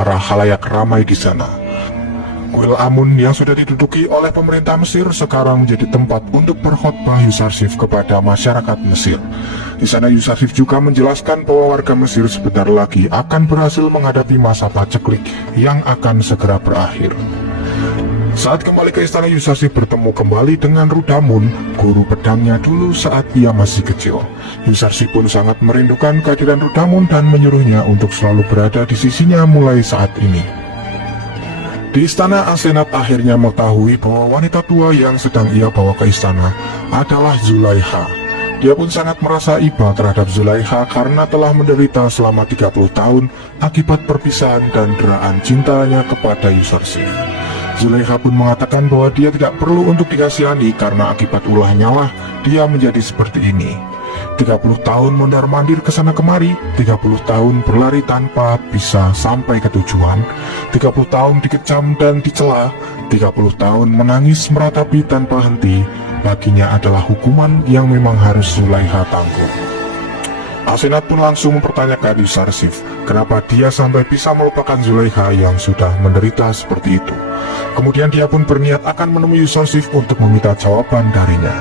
para khalayak ramai di sana. Kuil Amun yang sudah diduduki oleh pemerintah Mesir sekarang menjadi tempat untuk berkhotbah Yusarsif kepada masyarakat Mesir. Di sana Yusarsif juga menjelaskan bahwa warga Mesir sebentar lagi akan berhasil menghadapi masa paceklik yang akan segera berakhir. Saat kembali ke istana, Yusarsif bertemu kembali dengan Rudamun, guru pedangnya dulu saat ia masih kecil. Yusarsif pun sangat merindukan kehadiran Rudamun dan menyuruhnya untuk selalu berada di sisinya mulai saat ini. Di istana, Asenat akhirnya mengetahui bahwa wanita tua yang sedang ia bawa ke istana adalah Zulaiha. Dia pun sangat merasa iba terhadap Zulaiha karena telah menderita selama 30 tahun akibat perpisahan dan deraan cintanya kepada Yusarsif. Zulaiha pun mengatakan bahwa dia tidak perlu untuk dikasihani karena akibat ulahnya lah dia menjadi seperti ini. 30 tahun mondar-mandir ke sana kemari, 30 tahun berlari tanpa bisa sampai ke tujuan, 30 tahun dikecam dan dicela, 30 tahun menangis meratapi tanpa henti, baginya adalah hukuman yang memang harus Zulaiha tanggung. Asenat pun langsung mempertanyakan Yusarsif, kenapa dia sampai bisa melupakan Zulaiha yang sudah menderita seperti itu. Kemudian dia pun berniat akan menemui Yusarsif untuk meminta jawaban darinya.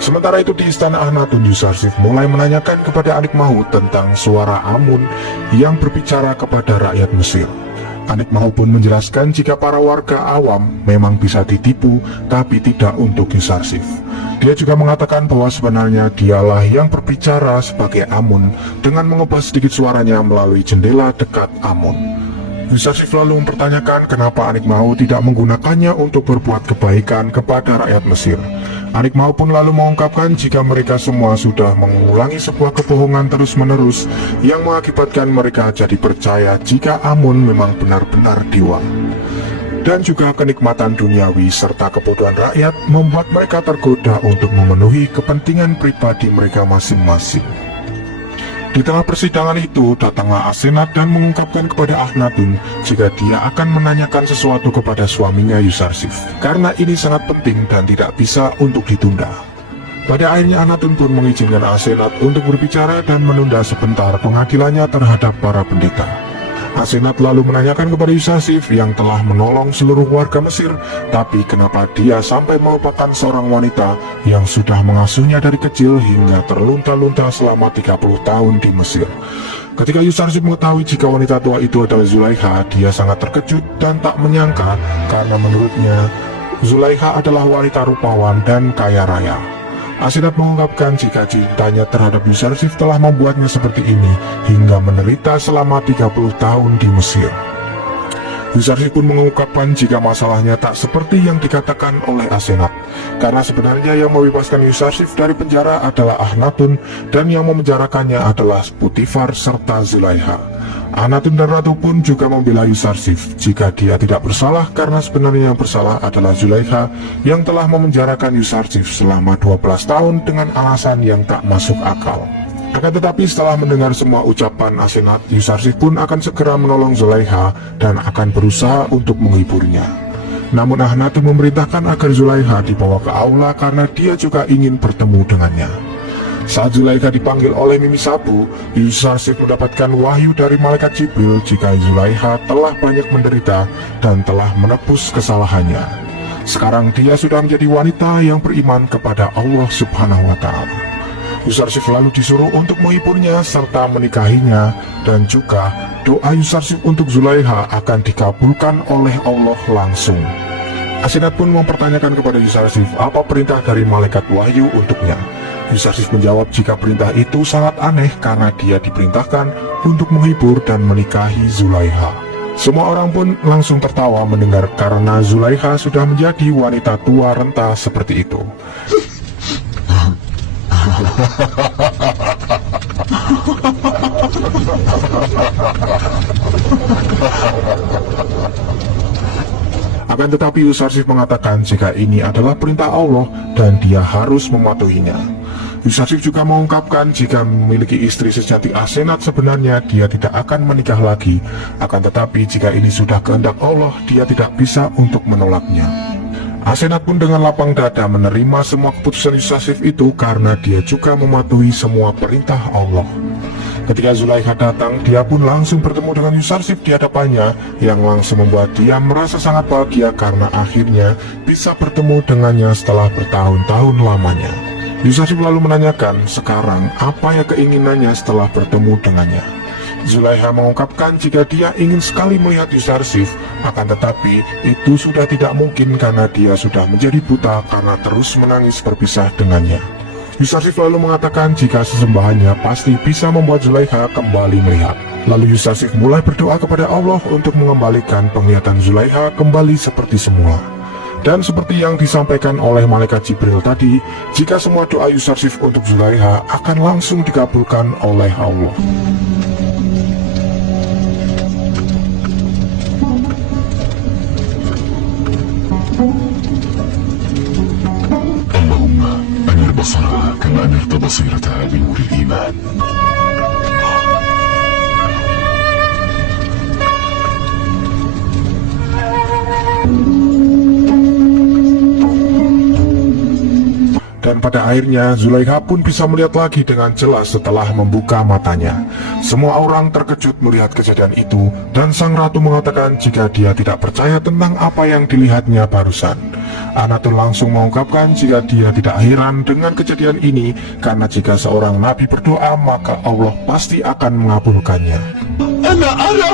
Sementara itu di istana Akhnatun, Yusarsif mulai menanyakan kepada Anik Mahut tentang suara Amun yang berbicara kepada rakyat Mesir. Anik Mahut pun menjelaskan jika para warga awam memang bisa ditipu, tapi tidak untuk Yusarsif. Dia juga mengatakan bahwa sebenarnya dialah yang berbicara sebagai Amun dengan mengubah sedikit suaranya melalui jendela dekat Amun. Yusarsif lalu mempertanyakan kenapa Anik Mahut tidak menggunakannya untuk berbuat kebaikan kepada rakyat Mesir. Anik Mahut pun lalu mengungkapkan jika mereka semua sudah mengulangi sebuah kebohongan terus-menerus yang mengakibatkan mereka jadi percaya jika Amun memang benar-benar dewa. Dan juga kenikmatan duniawi serta kebodohan rakyat membuat mereka tergoda untuk memenuhi kepentingan pribadi mereka masing-masing. Di tengah persidangan itu, datanglah Asenat dan mengungkapkan kepada Akhnatun jika dia akan menanyakan sesuatu kepada suaminya Yusarsif, karena ini sangat penting dan tidak bisa untuk ditunda. Pada akhirnya Akhnatun pun mengizinkan Asenat untuk berbicara dan menunda sebentar pengadilannya terhadap para pendeta. Asenat lalu menanyakan kepada Yusarsif yang telah menolong seluruh warga Mesir, tapi kenapa dia sampai melupakan seorang wanita yang sudah mengasuhnya dari kecil hingga terlunta-lunta selama 30 tahun di Mesir. Ketika Yusarsif mengetahui jika wanita tua itu adalah Zulaiha, dia sangat terkejut dan tak menyangka karena menurutnya Zulaiha adalah wanita rupawan dan kaya raya. Asenat mengungkapkan jika cintanya terhadap Yusarsif telah membuatnya seperti ini hingga menderita selama 30 tahun di Mesir. Yusarsif pun mengungkapkan jika masalahnya tak seperti yang dikatakan oleh Asenat, karena sebenarnya yang membebaskan Yusarsif dari penjara adalah Akhnatun dan yang memenjarakannya adalah Putifar serta Zulaiha. Akhnatun dan Ratu pun juga membela Yusarsif jika dia tidak bersalah karena sebenarnya yang bersalah adalah Zulaiha yang telah memenjarakan Yusarsif selama 12 tahun dengan alasan yang tak masuk akal. Akan tetapi setelah mendengar semua ucapan Asenat, Yusarsif pun akan segera menolong Zulaiha dan akan berusaha untuk menghiburnya. Namun Akhnatun memerintahkan agar Zulaiha dibawa ke aula karena dia juga ingin bertemu dengannya. Saat Zulaiha dipanggil oleh Mimi Sabu, Yusarsif mendapatkan wahyu dari malaikat Jibril jika Zulaiha telah banyak menderita dan telah menebus kesalahannya. Sekarang dia sudah menjadi wanita yang beriman kepada Allah Subhanahu wa Ta'ala. Yusarsif lalu disuruh untuk menghiburnya serta menikahinya, dan juga doa Yusarsif untuk Zulaiha akan dikabulkan oleh Allah langsung. Asenat pun mempertanyakan kepada Yusarsif apa perintah dari malaikat wahyu untuknya. Yusarsif menjawab jika perintah itu sangat aneh karena dia diperintahkan untuk menghibur dan menikahi Zulaiha. Semua orang pun langsung tertawa mendengar karena Zulaiha sudah menjadi wanita tua renta seperti itu. Akan tetapi Yusarsif mengatakan jika ini adalah perintah Allah dan dia harus mematuhinya. Yusarsif juga mengungkapkan jika memiliki istri sejati Asenat sebenarnya dia tidak akan menikah lagi. Akan tetapi jika ini sudah kehendak Allah, dia tidak bisa untuk menolaknya. Asenat pun dengan lapang dada menerima semua keputusan Yusarsif itu karena dia juga mematuhi semua perintah Allah. Ketika Zulaikha datang, dia pun langsung bertemu dengan Yusarsif di hadapannya, yang langsung membuat dia merasa sangat bahagia karena akhirnya bisa bertemu dengannya setelah bertahun-tahun lamanya. Yusarsif lalu menanyakan sekarang apa ya keinginannya setelah bertemu dengannya. Zulaikha mengungkapkan jika dia ingin sekali melihat Yusarsif, akan tetapi itu sudah tidak mungkin karena dia sudah menjadi buta karena terus menangis berpisah dengannya. Yusarsif lalu mengatakan jika sesembahannya pasti bisa membuat Zulaikha kembali melihat. Lalu Yusarsif mulai berdoa kepada Allah untuk mengembalikan penglihatan Zulaikha kembali seperti semula. Dan seperti yang disampaikan oleh malaikat Jibril tadi, jika semua doa Yusarsif untuk Zulaikha akan langsung dikabulkan oleh Allah. بصرها كما أنرت بصيرتها بنور الإيمان. Dan pada akhirnya Zulaikha pun bisa melihat lagi dengan jelas setelah membuka matanya. Semua orang terkejut melihat kejadian itu, dan sang ratu mengatakan jika dia tidak percaya tentang apa yang dilihatnya barusan. Anatun langsung mengungkapkan jika dia tidak heran dengan kejadian ini, karena jika seorang nabi berdoa maka Allah pasti akan mengabulkannya. Ana ara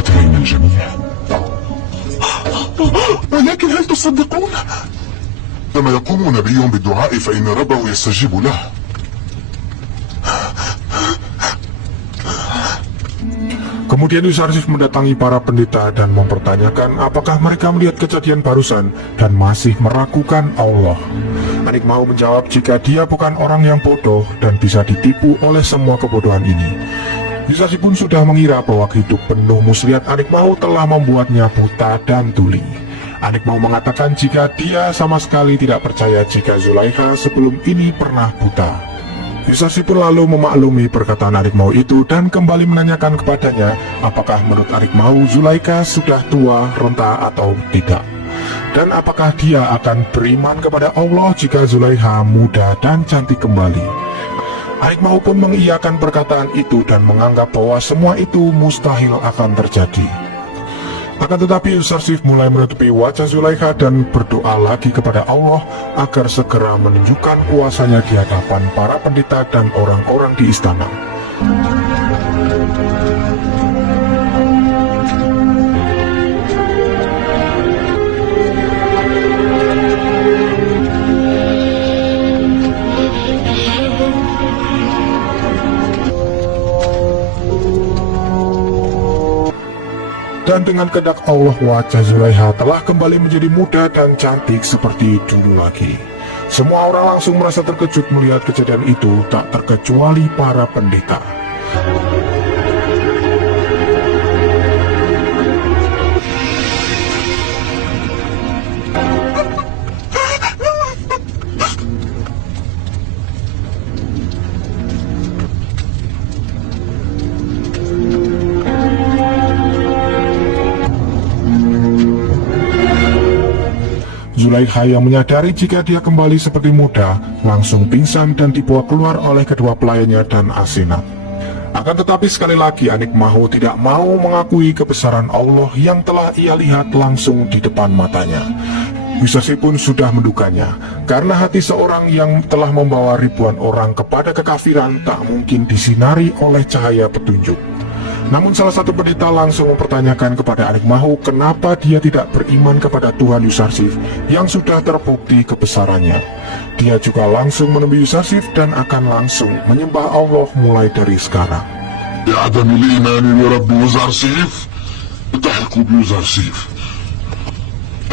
أترين الجميع، ولكن هل تصدقون؟ لما يقوم نبي بالدعاء فإن ربه يستجيب له. Kemudian Yusarsif mendatangi para pendeta dan mempertanyakan apakah mereka melihat kejadian barusan dan masih meragukan Allah. Anik mau menjawab jika dia bukan orang yang bodoh dan bisa ditipu oleh semua kebodohan ini. Yusarsif pun sudah mengira bahwa hidup penuh muslihat Anik mau telah membuatnya buta dan tuli. Anik mau mengatakan jika dia sama sekali tidak percaya jika Zulaikha sebelum ini pernah buta. Yusarsif pun lalu memaklumi perkataan Anik mau itu dan kembali menanyakan kepadanya apakah menurut Anik mau Zulaikha sudah tua, renta atau tidak. Dan apakah dia akan beriman kepada Allah jika Zulaikha muda dan cantik kembali. Anik mau pun mengiyakan perkataan itu dan menganggap bahwa semua itu mustahil akan terjadi. Akan tetapi Yusarsif mulai menutupi wajah Zulaikha dan berdoa lagi kepada Allah agar segera menunjukkan kuasanya di hadapan para pendeta dan orang-orang di istana. Dan dengan kehendak Allah, wajah Zulaikha telah kembali menjadi muda dan cantik seperti dulu lagi. Semua orang langsung merasa terkejut melihat kejadian itu, tak terkecuali para pendeta. Zulaikha yang menyadari jika dia kembali seperti muda, langsung pingsan dan dibawa keluar oleh kedua pelayannya dan Asenat. Akan tetapi sekali lagi Anik Mahu tidak mau mengakui kebesaran Allah yang telah ia lihat langsung di depan matanya. Yusarsif pun sudah mendukanya, karena hati seorang yang telah membawa ribuan orang kepada kekafiran tak mungkin disinari oleh cahaya petunjuk. Namun salah satu pendeta langsung mempertanyakan kepada Anik Mahu kenapa dia tidak beriman kepada Tuhan Yusarsif yang sudah terbukti kebesarannya. Dia juga langsung menemui Yusarsif dan akan langsung menyembah Allah mulai dari sekarang. بعدم الإيمان برب يوزارسيف التحقوا بيوزارسيف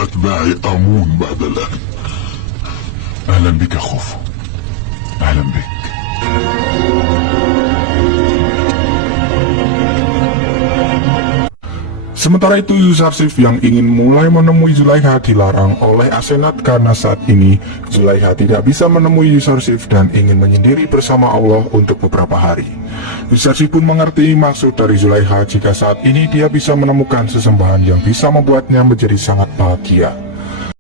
أتباع آمون بعد الآن. أهلا بك خوفو، أهلا بك. Sementara itu Yusarsif yang ingin mulai menemui Zulaikha dilarang oleh Asenat karena saat ini Zulaikha tidak bisa menemui Yusarsif dan ingin menyendiri bersama Allah untuk beberapa hari. Yusarsif pun mengerti maksud dari Zulaikha jika saat ini dia bisa menemukan sesembahan yang bisa membuatnya menjadi sangat bahagia.